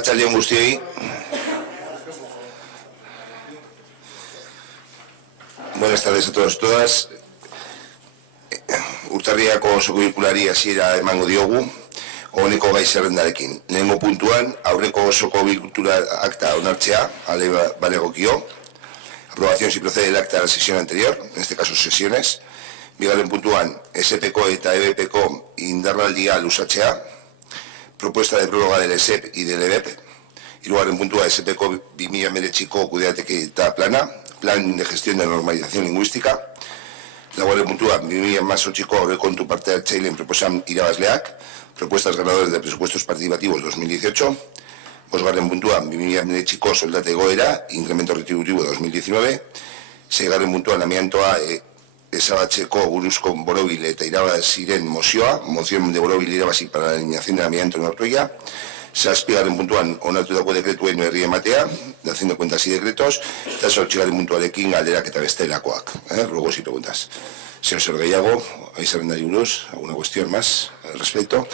Arratsaldeon guztioi. Buenas tardes a todos y todas. Urtarriako osoko bilkurari hasiera emango diogu, honeko gai zerrendarekin. Lehengo puntuan, aurreko osoko bilkura akta onartzea, ale balegokio. Aprobación si procede el acta de la sesión anterior, en este caso sesiones. Bigarren puntuan, SPko eta EBPko indarraldia luzatzea. Propuesta de prórroga del ESEP y del EBEP. Hirugarren puntua, SPko 2019ko kudeaketa plana, plan de gestión de normalización lingüística. Laugarren puntua, 2018ko aurrekontu parte hartzaileen proposan irabazleak, propuestas ganadoras de presupuestos participativos 2018. Bosgarren puntua, 2019ko soldata igoera, incremento retributivo 2019. Seigarren puntua, amiantoa ezabatzeko buruzko borobil eta irabaziren mozioa, moción de borobil irabazi para la eliminación del amianto en Ortuella. Zazpigarren puntuan onartutako dekretuen herri ematea, de haciendo cuentas y decretos, eta zortzigarren puntuarekin galderak eta bestelakoak. Ruegos y preguntas. Señor Gehiago, ahí se rendari buruz, alguna cuestión más al respecto.